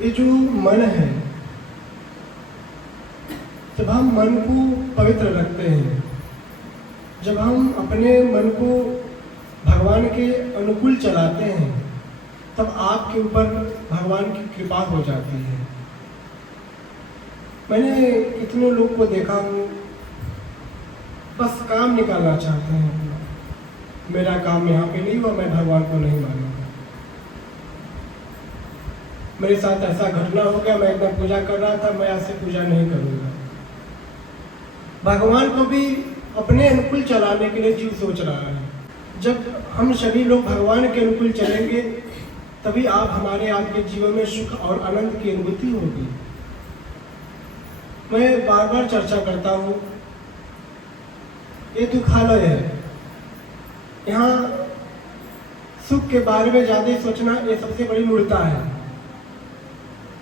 ये जो मन है, जब हम मन को पवित्र रखते हैं, जब हम अपने मन को भगवान के अनुकूल चलाते हैं, तब आपके ऊपर भगवान की कृपा हो जाती है। मैंने कितने लोग को देखा हूँ, बस काम निकालना चाहते हैं अपना, मेरा काम यहाँ पे नहीं हुआ, मैं भगवान को नहीं मानूंगा। मेरे साथ ऐसा घटना हो गया, मैं इतना पूजा कर रहा था, मैं आज से पूजा नहीं करूँगा। भगवान को भी अपने अनुकूल चलाने के लिए जीव सोच रहा है। जब हम सभी लोग भगवान के अनुकूल चलेंगे, तभी आप हमारे आपके जीवन में सुख और आनंद की अनुभूति होगी। मैं बार बार चर्चा करता हूँ, ये दुखालय है। यहाँ सुख के बारे में ज़्यादा सोचना, ये सबसे बड़ी मूर्खता है,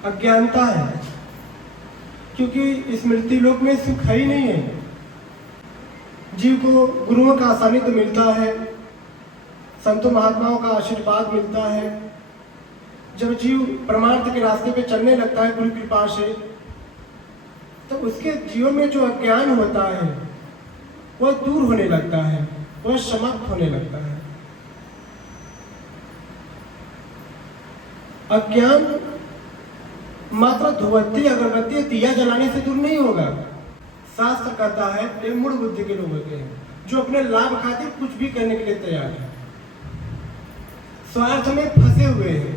अज्ञानता है। क्योंकि स्मृति लोक में सुख है ही नहीं है। जीव को गुरुओं का सानिध्य मिलता है, संतों महात्माओं का आशीर्वाद मिलता है। जब जीव परमार्थ के रास्ते पे चलने लगता है गुरु कृपा से, तो उसके जीवन में जो अज्ञान होता है वह दूर होने लगता है, वह समाप्त होने लगता है। अज्ञान मात्र धूपबत्ती अगरबत्ती दिया जलाने से दूर नहीं होगा। शास्त्र कहता है ये मूढ़ बुद्धि के लोग होते हैं, जो अपने लाभ खातिर कुछ भी करने के लिए तैयार है, स्वार्थ में फंसे हुए हैं।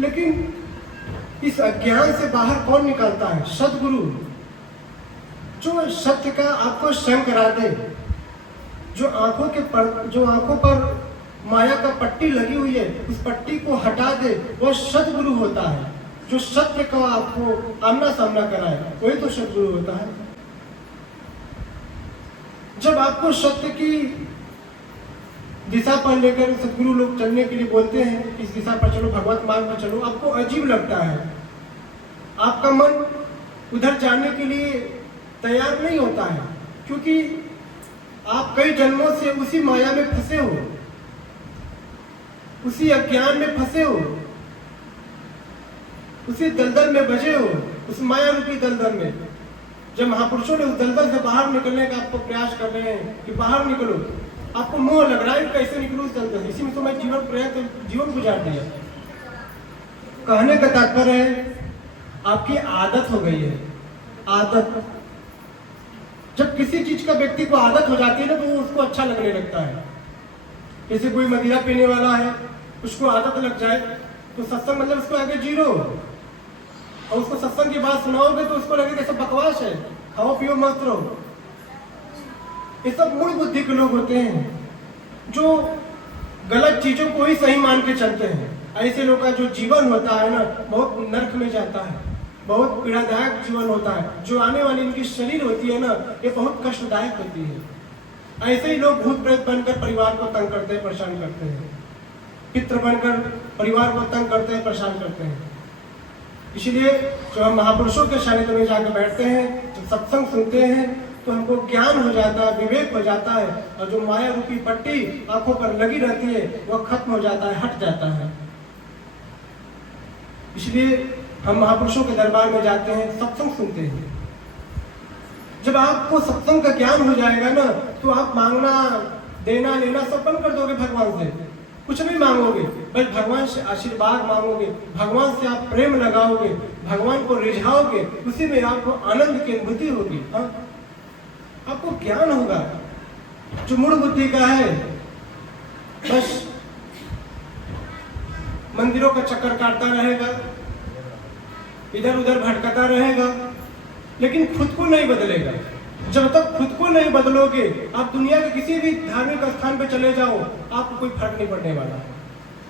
लेकिन इस अज्ञान से बाहर कौन निकालता है? सद्गुरु, जो सत्य का आपको संग करा दे, जो आंखों पर माया का पट्टी लगी हुई है, उस पट्टी को हटा दे, वह सद्गुरु होता है। जो सत्य का आपको आमना सामना कराए, वही तो सद्गुरु होता है। जब आपको सत्य की दिशा पर लेकर सद्गुरु लोग चलने के लिए बोलते हैं, इस दिशा पर चलो, भगवत मार्ग पर चलो, आपको अजीब लगता है। आपका मन उधर जाने के लिए तैयार नहीं होता है, क्योंकि आप कई जन्मों से उसी माया में फंसे हो, उसी अज्ञान में फंसे हो, उसी दलदल में बजे हो, उस माया रूपी दलदल में। जब महापुरुषों ने उस दलदल से बाहर निकलने का आपको प्रयास कर रहे हैं कि बाहर निकलो, आपको मोह लग रहा है कैसे निकलो उस दलदल से, इसी में तो मैं जीवन गुजार दिया। कहने का तात्पर्य है, आपकी आदत हो गई है। आदत, जब किसी चीज का व्यक्ति को आदत हो जाती है ना, तो वो उसको अच्छा लगने लगता है। जैसे कोई मदिरा पीने वाला है, उसको आदत लग जाए तो सत्संग मतलब उसको आगे जीरो, और उसको सत्संग की बात सुनाओगे तो उसको लगेगा सब बकवास है, खाओ पियो मत रहो। ये सब मूढ़ बुद्धि के लोग होते हैं, जो गलत चीजों को ही सही मान के चलते हैं। ऐसे लोगों का जो जीवन होता है ना, बहुत नरक में जाता है, बहुत पीड़ादायक जीवन होता है। जो आने वाली इनकी शरीर होती है ना, ये बहुत कष्टदायक होती है। ऐसे ही लोग भूत प्रेत बनकर परिवार को तंग करते हैं, परेशान करते हैं, पितृ बनकर परिवार को तंग करते हैं, परेशान करते हैं। इसलिए जब हम महापुरुषों के सानिध्य में जाकर बैठते हैं, जब सत्संग सुनते हैं, तो हमको ज्ञान हो जाता है, विवेक हो जाता है, और जो माया रूपी पट्टी आंखों पर लगी रहती है वह खत्म हो जाता है, हट जाता है। इसलिए हम महापुरुषों के दरबार में जाते हैं, सत्संग सुनते हैं। जब आपको सत्संग का ज्ञान हो जाएगा ना, तो आप मांगना देना लेना सब बंद कर दोगे, भगवान से कुछ नहीं मांगोगे, बस भगवान से आशीर्वाद मांगोगे, भगवान से आप प्रेम लगाओगे, भगवान को रिझाओगे, उसी में आपको आनंद की अनुभूति होगी। हाँ, आपको ज्ञान होगा। जो मूढ़ बुद्धि का है, बस मंदिरों का चक्कर काटता रहेगा, इधर उधर भटकता रहेगा, लेकिन खुद को नहीं बदलेगा। जब तक खुद को नहीं बदलोगे, आप दुनिया के किसी भी धार्मिक स्थान पे चले जाओ, आपको कोई फर्क नहीं पड़ने वाला,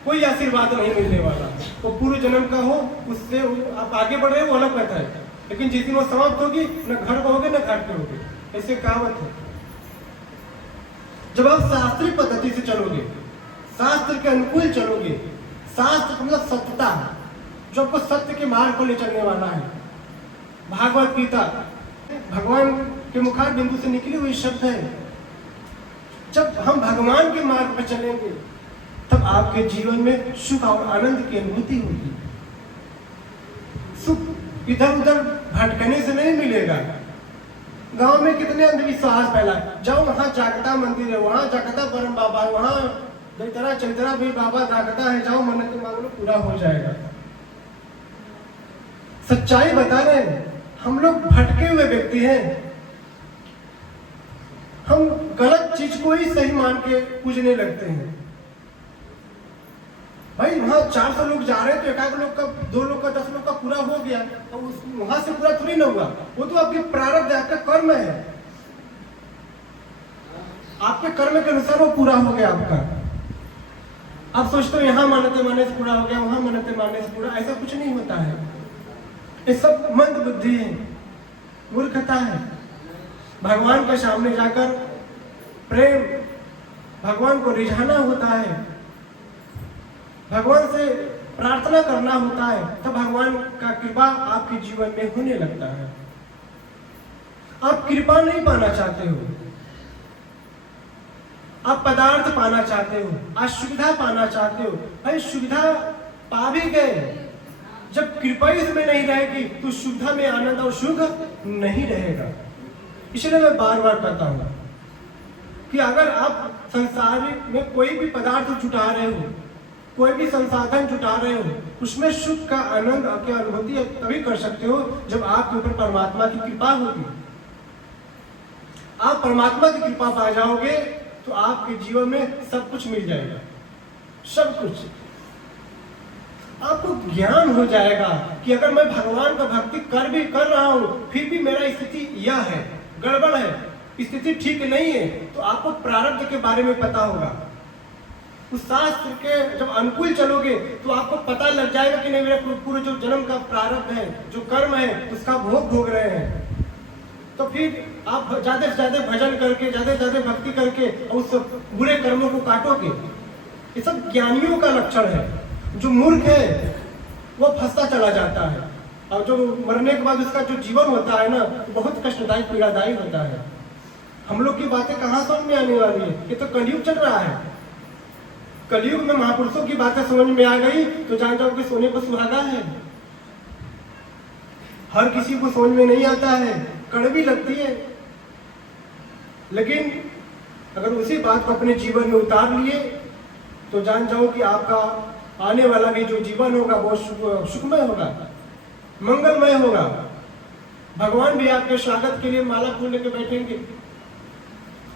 कोई आशीर्वाद नहीं मिलने वाला। वो पूर्व जन्म का हो, उससे आप आगे बढ़ रहे हो, वो अलग बात है, लेकिन जिस दिन वो समाप्त होगी, न घर पे न घाट पे होगे, ऐसे कहावत है। जब आप शास्त्रीय पद्धति से चलोगे, शास्त्र के अनुकूल चलोगे, शास्त्र मतलब सत्यता, जो आपको सत्य के मार्ग को ले चलने वाला है। भागवत गीता भगवान के मुखार बिंदु से निकली हुई शब्द है। जब हम भगवान के मार्ग पर चलेंगे, तब आपके जीवन में सुख और आनंद की अनुभूति होगी। सुख इधर उधर भटकने से नहीं मिलेगा। गांव में कितने अंधविश्वास फैला है, जाओ वहां जागता मंदिर है, वहां जागता परम बाबा है, वहां दैतरा चंद्रा भी बाबा जागता है, जाओ मन्नत मांग लो पूरा हो जाएगा। सच्चाई बता रहे हैं, हम लोग भटके हुए व्यक्ति हैं। हम गलत चीज को ही सही मान के पूजने लगते हैं। भाई वहां 400 लोग जा रहे हैं तो एक लोग का, 2 लोग का, 10 लोग का पूरा हो गया, तो वहां से पूरा थोड़ी ना हुआ। वो तो आपके प्रारब्ध, आपका कर्म है, आपके कर्म के अनुसार वो पूरा हो गया आपका। आप सोचते हो यहाँ मान्यते मानने से पूरा हो गया, वहां मान्यते मानने से पूरा, ऐसा कुछ नहीं होता है। ये सब मंद बुद्धि है, मूर्खता है। भगवान के सामने जाकर प्रेम, भगवान को रिझाना होता है, भगवान से प्रार्थना करना होता है, तब भगवान का कृपा आपके जीवन में होने लगता है। आप कृपा नहीं पाना चाहते हो, आप पदार्थ पाना चाहते हो, आप सुविधा पाना चाहते हो। भाई सुविधा पा भी गए, जब कृपा इसमें नहीं रहेगी तो सुविधा में आनंद और सुख नहीं रहेगा। इसलिए मैं बार बार कहता हूं कि अगर आप संसार में कोई भी पदार्थ जुटा रहे हो, कोई भी संसाधन जुटा रहे हो, उसमें सुख का आनंद की अनुभूति तभी कर सकते हो जब आपके ऊपर परमात्मा की कृपा होगी। आप परमात्मा की कृपा पा जाओगे तो आपके जीवन में सब कुछ मिल जाएगा, सब कुछ। आपको ज्ञान हो जाएगा कि अगर मैं भगवान का भक्ति कर रहा हूं, फिर भी मेरा स्थिति यह है, गड़बड़ है, स्थिति ठीक नहीं है, तो आपको प्रारब्ध के बारे में पता होगा। उस शास्त्र के जब अनुकूल चलोगे तो आपको पता लग जाएगा कि नहीं, मेरा पूरे जो जन्म का प्रारब्ध है, जो कर्म है, उसका भोग रहे हैं। तो फिर आप ज्यादा से ज्यादा भजन करके, ज्यादा से ज्यादा भक्ति करके उस बुरे कर्मों को काटोगे। ये सब ज्ञानियों का लक्षण है। जो मूर्ख है वो फंसता चला जाता है, और जो मरने के बाद उसका जो जीवन होता है ना, बहुत कष्टदायी, पीड़ादायी होता है। हम लोग की बातें कहाँ समझ में आने वाली है? ये तो कलयुग चल रहा है। कलयुग में महापुरुषों की बातें समझ में आ गई तो जान जाओ कि सोने पर सुहागा है। हर किसी को समझ में नहीं आता है, कड़वी लगती है, लेकिन अगर उसी बात को अपने जीवन में उतार लिए तो जान जाओ कि आपका आने वाला भी जो जीवन होगा वो सुखमय होगा, मंगलमय होगा। भगवान भी आपके स्वागत के लिए माला फूल लेकर बैठेंगे।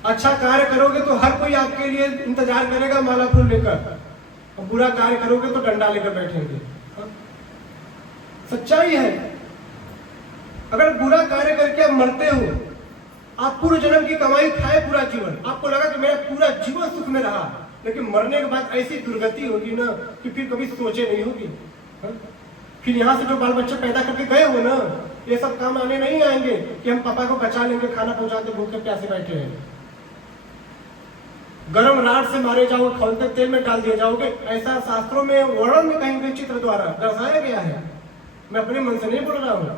अच्छा कार्य करोगे तो हर कोई आपके लिए इंतजार करेगा माला फूल लेकर, और बुरा कार्य करोगे तो डंडा लेकर बैठेंगे। सच्चाई है। अगर बुरा कार्य करके आप मरते हो, आप पूरे जन्म की कमाई खाए पूरा जीवन, आपको लगा कि मेरा पूरा जीवन सुख में रहा, लेकिन मरने के बाद ऐसी दुर्गति होगी ना कि फिर कभी सोचे नहीं होगी। फिर यहाँ से जो बाल बच्चे पैदा करके गए हो ना, ये सब काम आने नहीं आएंगे कि हम पापा को बचा लेंगे, खाना पहुंचाते भूखे प्यासे बैठे हैं। गरम राड से मारे जाओगे, खौलते तेल में डाल दिए जाओगे, ऐसा शास्त्रों में वर्णन में कहीं चित्र द्वारा दर्शाया गया है। मैं अपने मन से नहीं बोल रहा हूं।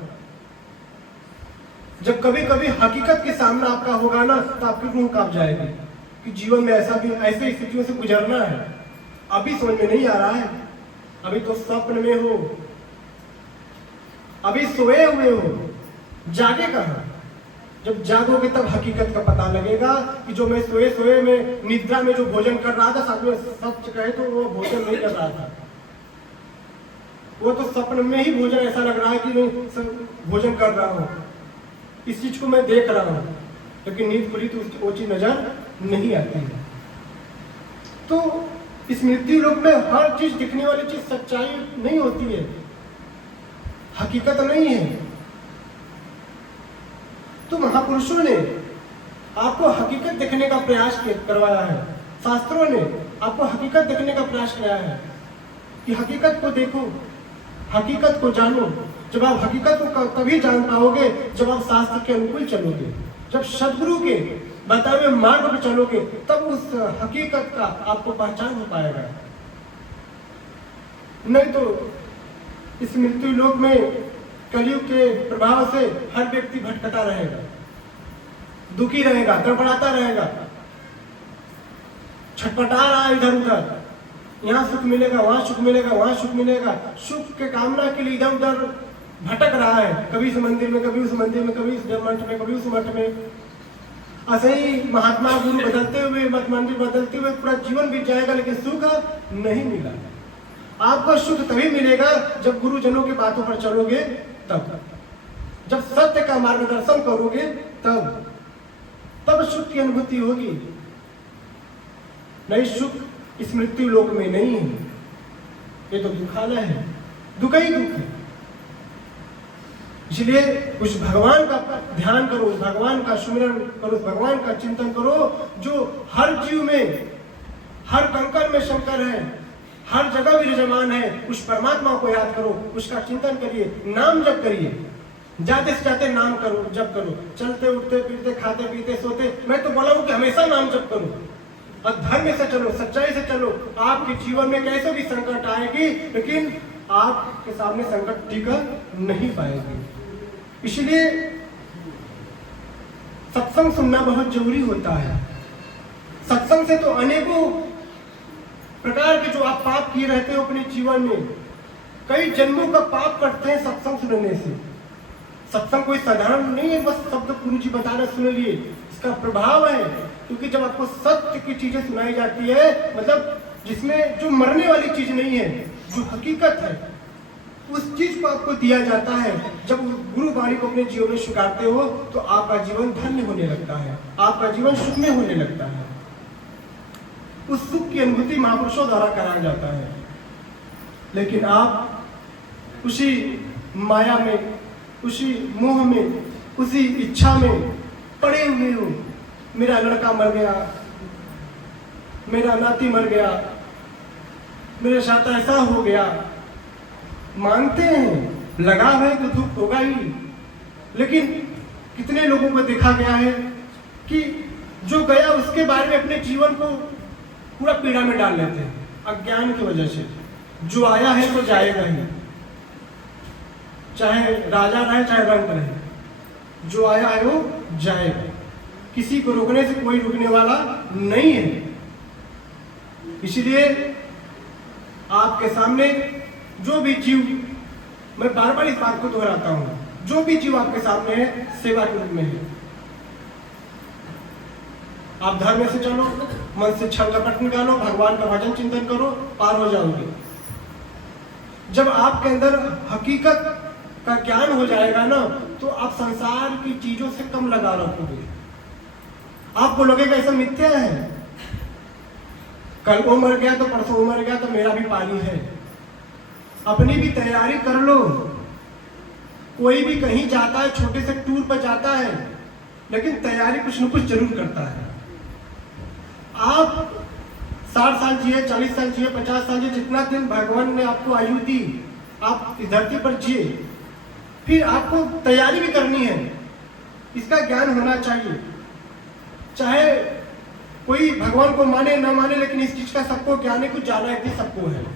जब कभी कभी हकीकत के सामना आपका होगा ना, तो आपकी रूह कांप जाएगी कि जीवन में ऐसा भी, ऐसी स्थितियों से गुजरना है। अभी समझ में नहीं आ रहा है, अभी तो स्वप्न में हो, अभी सोए हुए हो, जागे कहां? जब जागोगे तब हकीकत का पता लगेगा कि जो मैं सोए सोए में निद्रा में जो भोजन कर रहा था, साथ में सच कहे तो वो भोजन नहीं कर रहा था, वो तो स्वप्न में ही भोजन ऐसा लग रहा है कि मैं भोजन कर रहा हूं। इस चीज को मैं देख रहा हूं, लेकिन नींद खुली तो उसकी वो चीज नजर नहीं आती है। तो इस मृत्यु लोक में हर चीज दिखने वाली चीज सच्चाई नहीं होती है, हकीकत नहीं है। तो महापुरुषों ने आपको हकीकत देखने का प्रयास करवाया है, शास्त्रों ने आपको हकीकत देखने का प्रयास किया है कि हकीकत को देखो, हकीकत को जानो। जब आप हकीकत को तभी जान पाओगे जब आप शास्त्र के अनुकूल चलोगे, जब सदगुरु के बताए हुए मार्ग पर चलोगे, तब उस हकीकत का आपको पहचान हो पाएगा। नहीं तो इस मृत्यु लोक में कलयुग के प्रभाव से हर व्यक्ति भटकता रहेगा, दुखी रहेगा, तड़पड़ाता रहेगा, छटपटा रहा इधर उधर, यहाँ सुख मिलेगा, वहां सुख मिलेगा, वहां सुख मिलेगा। सुख के कामना के लिए इधर उधर भटक रहा है, कभी इस मंदिर में, कभी उस मंदिर में, कभी इस मठ में, कभी उस मठ में। ऐसे ही महात्मा गुरु बदलते हुए, मठ मंदिर बदलते हुए पूरा जीवन बीत जाएगा, लेकिन सुख नहीं मिला। आपको सुख तभी मिलेगा जब गुरुजनों की बातों पर चलोगे, तब जब सत्य का मार्गदर्शन करोगे, तब सुख की अनुभूति होगी। नहीं, सुख इस मृत्यु लोक में नहीं है, ये तो दुखालय है, दुख ही दुख है। इसलिए उस भगवान का ध्यान करो, उस भगवान का सुमिरन करो, उस भगवान का चिंतन करो जो हर जीव में, हर कंकड़ में शंकर है, हर जगह विराजमान है। उस परमात्मा को याद करो, उसका चिंतन करिए, नाम जप करिए, जाते से जाते नाम करो, जप करो, चलते उठते फिरते खाते पीते सोते। मैं तो बोला हूं कि हमेशा नाम जप करो और धर्म से चलो, सच्चाई से चलो। आपके जीवन में कैसे भी संकट आएगी, लेकिन आपके सामने संकट टिक नहीं पाएगी। इसलिए सत्संग सुनना बहुत जरूरी होता है। सत्संग से तो अनेकों प्रकार के जो आप पाप किए रहते हो अपने जीवन में, कई जन्मों का पाप करते हैं सत्संग सुनने से। सत्संग कोई साधारण नहीं है, बस शब्द गुरु जी बता रहे सुन लिए, इसका प्रभाव है। क्योंकि जब आपको सत्य की चीजें सुनाई जाती है, मतलब जिसमें जो मरने वाली चीज नहीं है, जो हकीकत है, उस चीज को आपको दिया जाता है। जब गुरु वाणी को अपने जीवन में स्वीकारते हो तो आपका जीवन धन्य होने लगता है, आपका जीवन सुख में होने लगता है। उस सुख की अनुभूति महापुरुषों द्वारा कराया जाता है। लेकिन आप उसी माया में, उसी मोह में, उसी इच्छा में पड़े हुए हो। मेरा लड़का मर गया, मेरा नाती मर गया, मेरे साथ ऐसा हो गया। मानते हैं, लगाव है तो दुख होगा ही, लेकिन कितने लोगों को देखा गया है कि जो गया उसके बारे में अपने जीवन को पूरा पीड़ा में डाल लेते हैं अज्ञान की वजह से। जो आया है तो जाएगा ही, चाहे राजा रहे चाहे रंग रहे, जो आया है वो जाएगा। किसी को रोकने से कोई रुकने वाला नहीं है। इसलिए आपके सामने जो भी जीव, मैं बार बार इस बात को दोहराता हूं, जो भी जीव आपके सामने है सेवा के रूप में है। आप धर्म से चलो, मन से छल कपट निकालो, भगवान का भजन चिंतन करो, पार हो जाओगे। जब आपके अंदर हकीकत का ज्ञान हो जाएगा ना, तो आप संसार की चीजों से कम लगा रखोगे। आपको लगेगा ऐसा मिथ्या है, कल वो मर गया तो परसों वो मर गया तो मेरा भी पारी है। अपनी भी तैयारी कर लो। कोई भी कहीं जाता है, छोटे से टूर पर जाता है, लेकिन तैयारी कुछ न कुछ जरूर करता है। आप 60 साल जिए, 40 साल जिए, 50 साल जिए, जितना दिन भगवान ने आपको आयु दी, आप इस धरती पर जिए, फिर आपको तैयारी भी करनी है। इसका ज्ञान होना चाहिए। चाहे कोई भगवान को माने ना माने, लेकिन इस चीज का सबको ज्ञान है, कुछ जाना है सबको है।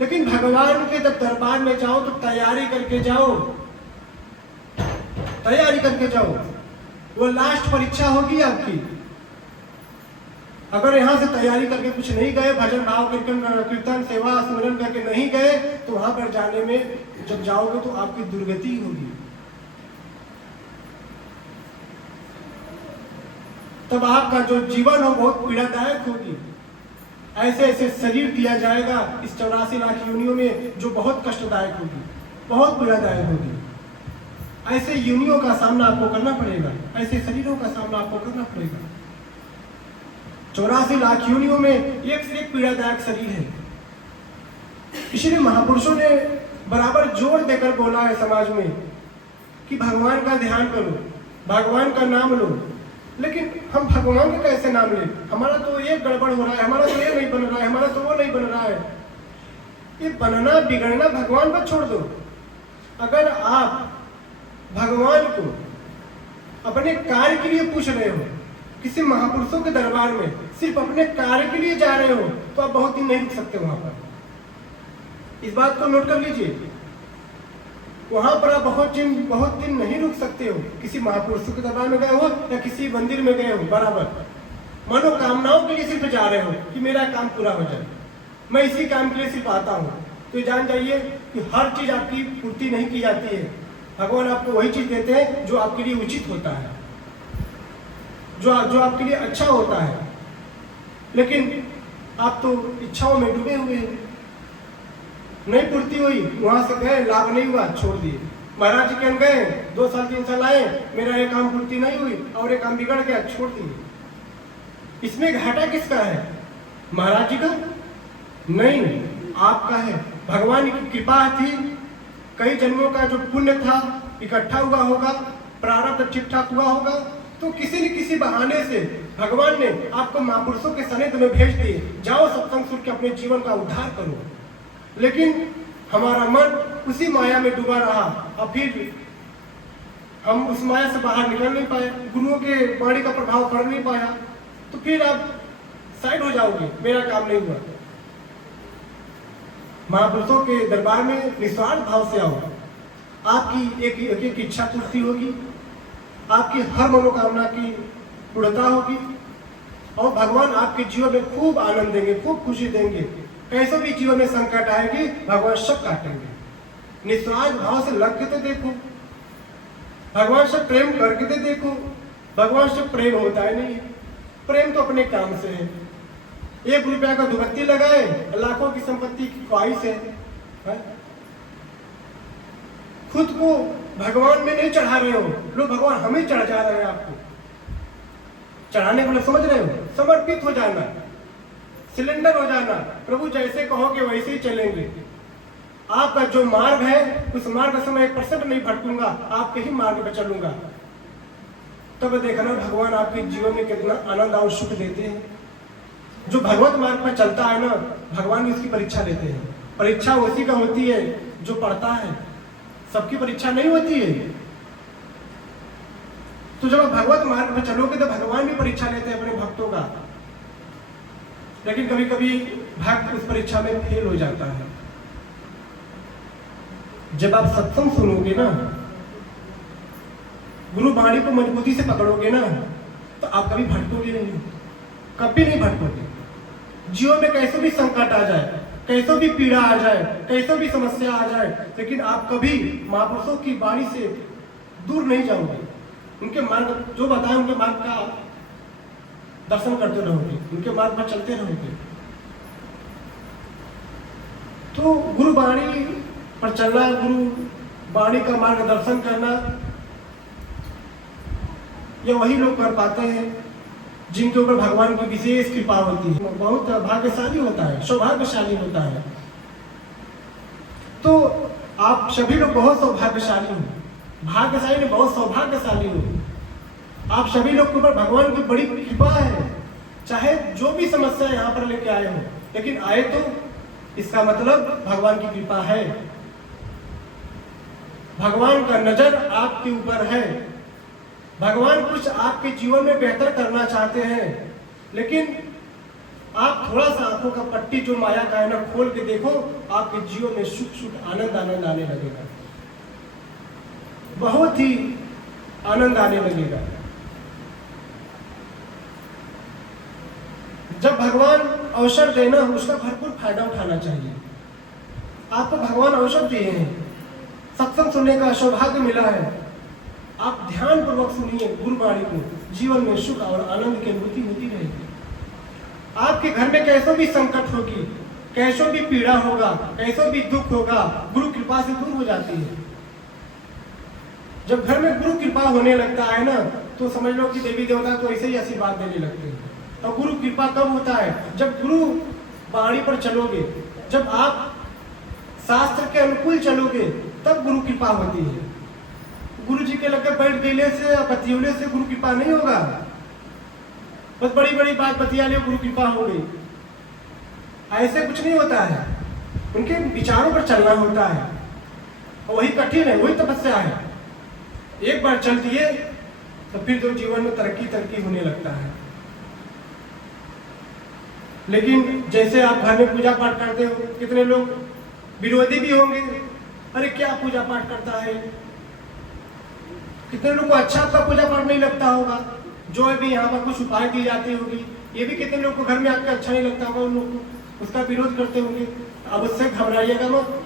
लेकिन भगवान के जब दरबार में जाओ तो तैयारी करके जाओ, तैयारी करके जाओ। वो लास्ट परीक्षा होगी आपकी। अगर यहां से तैयारी करके कुछ नहीं गए, भजन भाव कीर्तन सेवा सुमिरन करके नहीं गए, तो वहां पर जाने में जब जाओगे तो आपकी दुर्गति होगी। तब आपका जो जीवन हो बहुत पीड़ादायक होगी। ऐसे ऐसे शरीर दिया जाएगा इस 84 लाख योनियों में, जो बहुत कष्टदायक होगी, बहुत पीड़ादायक होगी। ऐसे योनियों का सामना आपको करना पड़ेगा, ऐसे शरीरों का सामना आपको करना पड़ेगा। 84 लाख योनियों में एक से एक पीड़ादायक शरीर है। इसलिए महापुरुषों ने बराबर जोर देकर बोला है समाज में कि भगवान का ध्यान करो, भगवान का नाम लो। लेकिन हम भगवान का कैसे नाम लें? हमारा तो ये गड़बड़ हो रहा है, हमारा तो ये नहीं बन रहा है, हमारा तो वो नहीं बन रहा है। ये बनना बिगड़ना भगवान पर छोड़ दो। अगर आप भगवान को अपने कार्य के लिए पूछ रहे हो, किसी महापुरुषों के दरबार में सिर्फ अपने कार्य के लिए जा रहे हो, तो आप बहुत दिन नहीं रुक सकते वहां पर। इस बात को नोट कर लीजिए। वहां पर आप बहुत दिन नहीं रुक सकते हो। किसी महापुरुषों के दरबार में गए हो या किसी मंदिर में गए हो, बराबर मनोकामनाओं के लिए सिर्फ जा रहे हो कि मेरा काम पूरा हो जाए, मैं इसी काम के लिए सिर्फ आता हूँ। तो जान जाइए कि हर चीज आपकी पूर्ति नहीं की जाती है। भगवान आपको वही चीज देते हैं जो आपके लिए उचित होता है, जो आपके लिए अच्छा होता है। लेकिन आप तो इच्छाओं में डूबे हुए हैं, नहीं पूर्ति हुई, वहां से गए, लाभ नहीं हुआ, छोड़ दिए। महाराज जी के यहाँ गए, 2 साल 3 साल आए, मेरा ये काम पूर्ति नहीं हुई और ये काम बिगड़ गया, छोड़ दिए। इसमें घाटा किसका है? महाराज जी का नहीं, आपका है। भगवान की कृपा थी, कई जन्मों का जो पुण्य था इकट्ठा हुआ होगा, प्रारब्ध ठीक ठाक हुआ होगा, तो किसी न किसी बहाने से भगवान ने आपको महापुरुषों के सानिध्य में भेज दिए, जाओ सत्संग सुन के अपने जीवन का उद्धार करो। लेकिन हमारा मन उसी माया में डूबा रहा और फिर हम उस माया से बाहर निकल नहीं पाए, गुरुओं के वाणी का प्रभाव पड़ नहीं पाया, तो फिर आप साइड हो जाओगे, मेरा काम नहीं हुआ। महापुरुषों के दरबार में निस्वार्थ भाव से आओ, आपकी एक इच्छा पूर्ति होगी, आपकी हर मनोकामना की पूर्णता होगी और भगवान आपके जीवन में खूब आनंद देंगे, खूब खुशी देंगे। कैसे भी जीवन में संकट आएगी, भगवान सब काटेंगे। निस्वार्थ भाव से लग के तो देखो, भगवान से प्रेम करके तो देखो। भगवान से प्रेम होता है नहीं, प्रेम तो अपने काम से है। 1 रुपया का दुबत्ती लगाए, लाखों की संपत्ति की ख्वाहिश है। खुद को भगवान में नहीं चढ़ा रहे हो, लोग भगवान हमें चढ़ जा रहे हैं। आपको चढ़ाने को लोग समझ रहे हो, समर्पित हो जाना, सिलेंडर हो जाना, प्रभु जैसे कहोगे वैसे ही चलेंगे। आपका जो मार्ग है उस मार्ग से मैं 1% नहीं भटकूंगा, आपके ही मार्ग पर चलूंगा। तब देखना भगवान आपके जीवन में कितना आनंद और सुख देते हैं। जो भगवत मार्ग पर चलता है ना, भगवान भी उसकी परीक्षा लेते हैं। परीक्षा उसी का होती है जो पढ़ता है, सबकी परीक्षा नहीं होती है। तो जब आप भगवत मार्ग पर चलोगे तो भगवान भी परीक्षा लेते हैं अपने भक्तों का। लेकिन कभी कभी भक्त उस परीक्षा में फेल हो जाता है। जब आप सत्संग सुनोगे ना, गुरु वाणी को मजबूती से पकड़ोगे ना, तो आप कभी भटकोगे नहीं, कभी नहीं भटकोगे। जीवन में कैसे भी संकट आ जाए, कैसे भी पीड़ा आ जाए, कैसे भी समस्या आ जाए, लेकिन आप कभी महापुरुषों की वाणी से दूर नहीं जाओगे। उनके मार्ग जो बताए उनके मार्ग का दर्शन करते रहोगे, उनके मार्ग पर चलते रहोगे। तो गुरु वाणी पर चलना, गुरु वाणी का मार्गदर्शन करना, ये वही लोग कर पाते हैं जिनके ऊपर भगवान की विशेष कृपा होती है। बहुत भाग्यशाली होता है, सौभाग्यशाली होता है। तो आप सभी लोग बहुत सौभाग्यशाली हो, भाग्यशाली नहीं, बहुत सौभाग्यशाली हो। आप सभी लोग के ऊपर भगवान की बड़ी कृपा है। चाहे जो भी समस्या यहाँ पर लेके आए हो, लेकिन आए तो इसका मतलब भगवान की कृपा है। भगवान का नजर आपके ऊपर है। भगवान कुछ आपके जीवन में बेहतर करना चाहते हैं, लेकिन आप थोड़ा सा आंखों का पट्टी जो माया का है ना खोल के देखो, आपके जीवन में सुख सुख आनंद आनंद आने लगेगा, बहुत ही आनंद आने लगेगा। जब भगवान अवसर देना, उसका भरपूर फायदा उठाना चाहिए। आपको भगवान अवसर दिए हैं, सत्संग सुनने का सौभाग्य मिला है, आप ध्यान पूर्वक सुनिए गुरु वाणी को, जीवन में सुख और आनंद की अनुभूति होती रहेगी। आपके घर में कैसो भी संकट होगी, कैसो भी पीड़ा होगा, कैसो भी दुख होगा, गुरु कृपा से दूर हो जाती है। जब घर में गुरु कृपा होने लगता है ना, तो समझ लो कि देवी देवता तो ऐसे ही आशीर्वाद देने लगते हैं। और गुरु कृपा कब होता है? जब गुरु वाणी पर चलोगे, जब आप शास्त्र के अनुकूल चलोगे, तब गुरु कृपा होती है। गुरु जी के लगे बैठ गईले से, बतियोले से गुरु कृपा नहीं होगा। बस बड़ी बड़ी बात बतिया ले, गुरु कृपा हो गई, ऐसे कुछ नहीं होता है। उनके विचारों पर चलना होता है, और वही कठिन है, वही तपस्या है। एक बार चल दिए तो फिर तो जीवन में तरक्की होने लगता है। लेकिन जैसे आप घर में पूजा पाठ करते हो, कितने लोग विरोधी भी होंगे, अरे क्या पूजा पाठ करता है। कितने लोग को अच्छा आपका पूजा पाठ नहीं लगता होगा, जो भी यहाँ पर कुछ उपाय दी जाती होगी, ये भी कितने लोग को घर में आपका अच्छा नहीं लगता होगा, उन लोग को उसका विरोध करते होंगे। अब उससे घबराइएगा मत।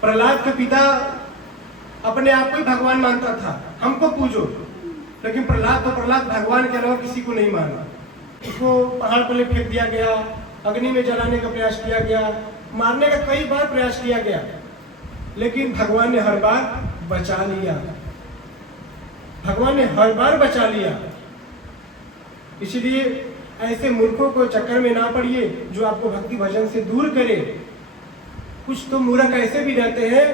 प्रहलाद का पिता अपने आप को ही भगवान मानता था, हमको पूजो, लेकिन प्रहलाद भगवान के अलावा किसी को नहीं माना। उसको पहाड़ पर ले फेंक दिया गया, अग्नि में जलाने का प्रयास किया गया, मारने का कई बार प्रयास किया गया, लेकिन भगवान ने हर बार बचा लिया। भगवान ने हर बार बचा लिया। इसलिए ऐसे मूर्खों को चक्कर में ना पड़िए जो आपको भक्ति भजन से दूर करे। कुछ तो मूर्ख ऐसे भी रहते हैं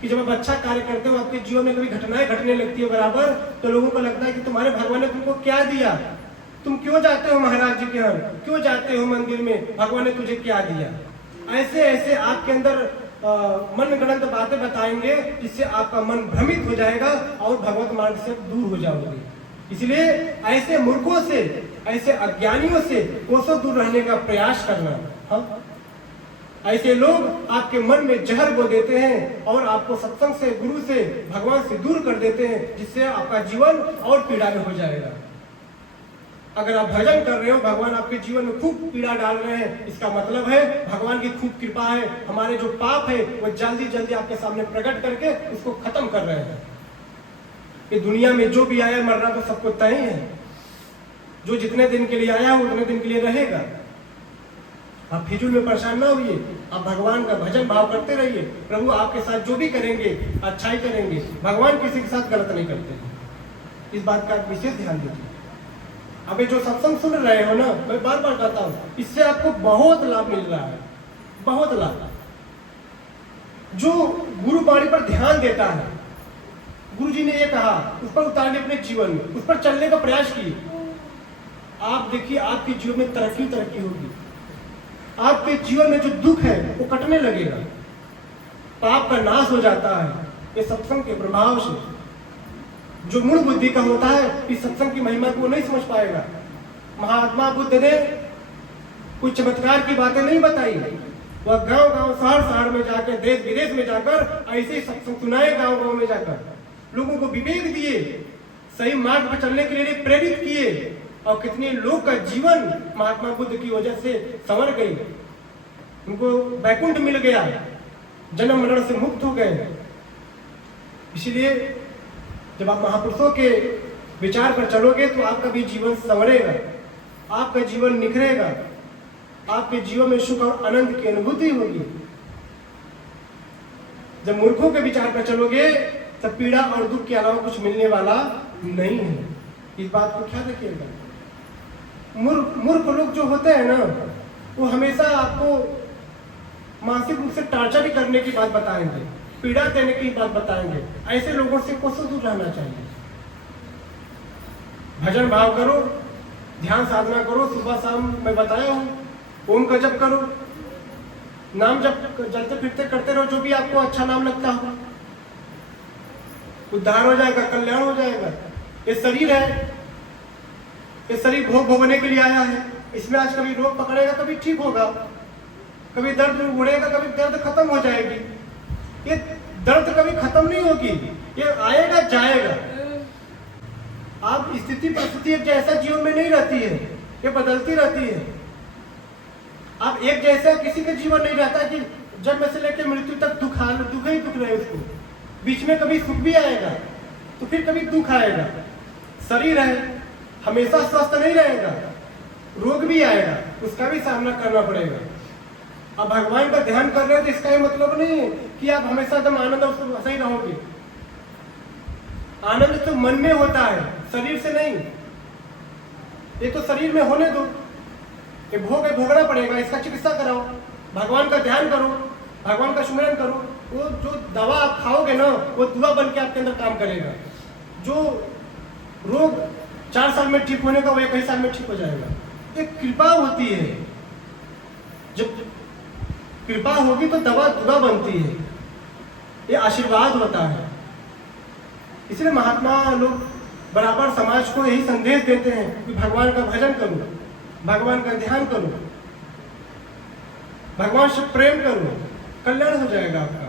कि जब आप अच्छा कार्य करते हो, आपके जीवन में कभी घटनाएं घटने लगती है बराबर, तो लोगों को लगता है कि तुम्हारे भगवान ने तुमको क्या दिया, तुम क्यों जाते हो महाराज जी के यहाँ, क्यों जाते हो मंदिर में, भगवान ने तुझे क्या दिया। ऐसे ऐसे आपके अंदर मन गणंत बातें बताएंगे जिससे आपका मन भ्रमित हो जाएगा और भगवत मार्ग से दूर हो जाओगे। इसलिए ऐसे मूर्खों से, ऐसे अज्ञानियों से कोसों दूर रहने का प्रयास करना। हम ऐसे लोग आपके मन में जहर बो देते हैं और आपको सत्संग से, गुरु से, भगवान से दूर कर देते हैं, जिससे आपका जीवन और पीड़ा में हो जाएगा। अगर आप भजन कर रहे हो, भगवान आपके जीवन में खूब पीड़ा डाल रहे हैं, इसका मतलब है भगवान की खूब कृपा है। हमारे जो पाप है वो जल्दी जल्दी आपके सामने प्रकट करके उसको खत्म कर रहे हैं। ये दुनिया में जो भी आया मरना तो सबको तय है। जो जितने दिन के लिए आया वो उतने दिन के लिए रहेगा। आप फिजूल में परेशान ना होइए, आप भगवान का भजन भाव करते रहिए। प्रभु आपके साथ जो भी करेंगे अच्छा ही करेंगे। भगवान किसी के साथ गलत नहीं करते हैं, इस बात का विशेष ध्यान दीजिए। अबे जो सत्संग सुन रहे हो ना, मैं बार बार कहता हूँ, इससे आपको बहुत लाभ मिल रहा है, बहुत लाभ। जो गुरु वाणी पर ध्यान देता है, गुरु जी ने ये कहा, उस पर उतारने अपने जीवन में, उस पर चलने का प्रयास किए, आप देखिए आपके जीवन में तरक्की होगी। आपके जीवन में जो दुख है वो कटने लगेगा, पाप का नाश हो जाता है ये सत्संग के प्रभाव से। जो मूल बुद्धि का होता है इस सत्संग की महिमा को नहीं समझ पाएगा। महात्मा बुद्ध ने कुछ चमत्कार की बातें नहीं बताई, वह गांव गांव शहर शहर में जाकर, देश विदेश में जाकर ऐसे ही सत्संग सुनाए, गांव गांव में जाकर लोगों को विवेक दिए, सही मार्ग पर चलने के लिए प्रेरित किए, और कितने लोग का जीवन महात्मा बुद्ध की वजह से संवर गई, उनको वैकुंठ मिल गया, जन्म मरण से मुक्त हो गए। इसलिए जब आप महापुरुषों के विचार पर चलोगे तो आपका भी जीवन संवरेगा, आपका जीवन निखरेगा, आपके जीवन में सुख और आनंद की अनुभूति होगी। जब मूर्खों के विचार पर चलोगे तब पीड़ा और दुख के अलावा कुछ मिलने वाला नहीं है। इस बात को ख्याल रखिएगा। मूर्ख लोग जो होते हैं ना, वो हमेशा आपको मानसिक रूप से टार्चर ही करने की बात बताएंगे, पीड़ा देने की बात बताएंगे। ऐसे लोगों से कोसों दूर रहना चाहिए। भजन भाव करो, ध्यान साधना करो, सुबह शाम मैं बताया हूँ, ओम का जप करो, नाम जप चलते फिरते करते रहो, जो भी आपको अच्छा नाम लगता हो, उद्धार हो जाएगा, कल्याण हो जाएगा। ये शरीर है, ये शरीर भोग भोगने के लिए आया है। इसमें आज कभी रोग पकड़ेगा, कभी ठीक होगा, कभी दर्द उड़ेगा, कभी दर्द खत्म हो जाएगी। ये दर्द कभी खत्म नहीं होगी, ये आएगा जाएगा। आप स्थिति परिस्थिति एक जैसा जीवन में नहीं रहती है, ये बदलती रहती है। आप एक जैसा किसी का जीवन नहीं रहता कि जन्म से लेकर मृत्यु तक दुख ही दुख रहे उसको। बीच में कभी सुख भी आएगा तो फिर कभी दुख आएगा। शरीर है, हमेशा स्वस्थ नहीं रहेगा, रोग भी आएगा, उसका भी सामना करना पड़ेगा। अब भगवान का ध्यान कर रहे हो तो इसका ये मतलब नहीं है कि आप हमेशा एकदम आनंद और सही रहोगे। आनंद तो मन में होता है, शरीर से नहीं। ये तो शरीर में होने दो, ये भोगना पड़ेगा, इसका चिकित्सा कराओ, भगवान का ध्यान करो, भगवान का सुमिरन करो। वो जो दवा आप खाओगे ना, वो दुआ बन के आपके अंदर काम करेगा। जो रोग 4 साल में ठीक होने का वो 1 साल में ठीक हो जाएगा। ये कृपा होती है, जब कृपा होगी तो दवा दुआ बनती है, ये आशीर्वाद होता है। इसलिए महात्मा लोग बराबर समाज को यही संदेश देते हैं कि भगवान का भजन करो, भगवान का ध्यान करो, भगवान से प्रेम करो, कल्याण हो जाएगा आपका।